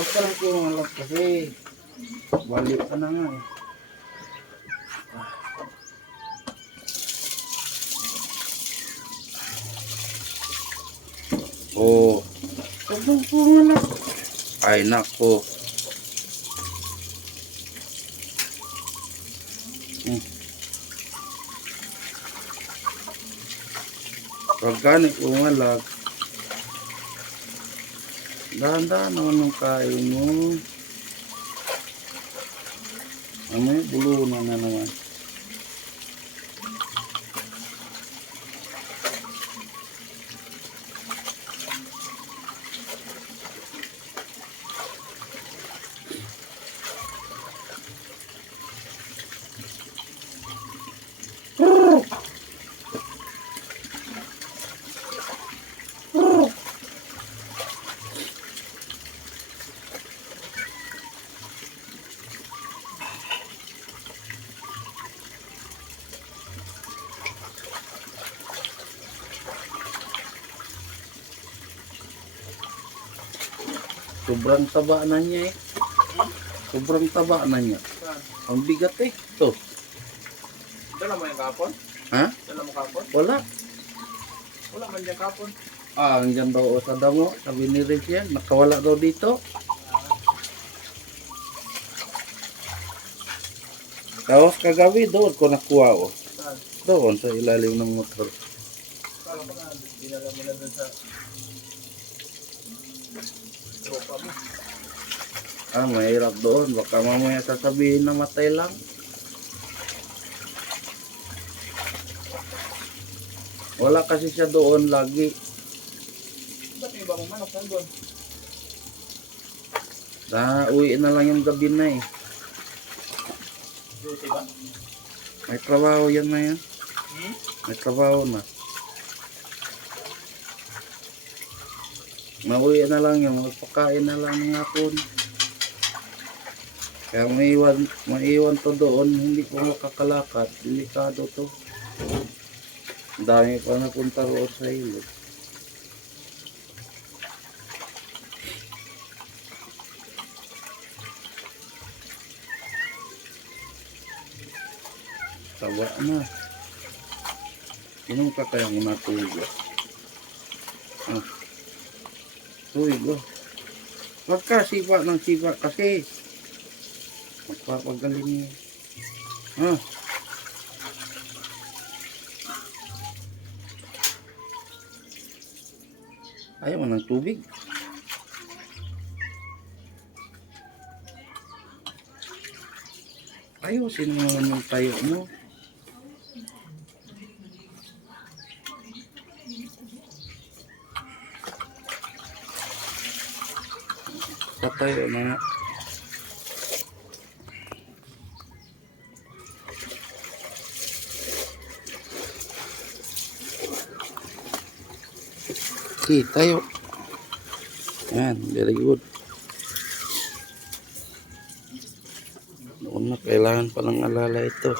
Basta lang po mga love kasi bali ka na nga eh. Oh. Sobrang po mga love. Ay nako. Organic po mga love. Dahan-dahan naman yung kain mo. Ano bulo na naman. Sobrang taba na niya eh. Sobrang taba na niya. Ang bigat eh. Ito. Dala mo yung kapon? Ha? Dala mo kapon? Wala. Wala man dyan kapon. Ah, andyan daw sa damo. Sabi ni Riz yan. Nakawala daw dito. Tapos kagabi doon ko nakuha oh. Saan? Doon sa ilalim ng motor. Kala ko na, dinala mo na dun sa tropa mo. Ah, mahirap doon. Baka mamaya sasabihin na matay lang. Wala kasi siya doon lagi. Ba't yung ibang manok nandun? Uwi na lang yung gabi na eh. Duty ba? May trabaho yan na yan. Hmm? May trabaho na. Mauwi na lang yung magpakain na lang ng hapon. Kaya maiwan to doon, hindi ko makakalakad. Delikado to. Dami pa napunta roon sa ilog. Tawa na. Inom ka kaya muna tuwigo. Ah. Tuwigo. Huwag ka sipa ng sipa kasi magpapagaling niya. Ah. Ayaw mo ng tubig. Ayusin mo naman yung tayo mo. Patayo na nga. Okay, tayo. Yan, very good. Noon na kailangan palang alala ito.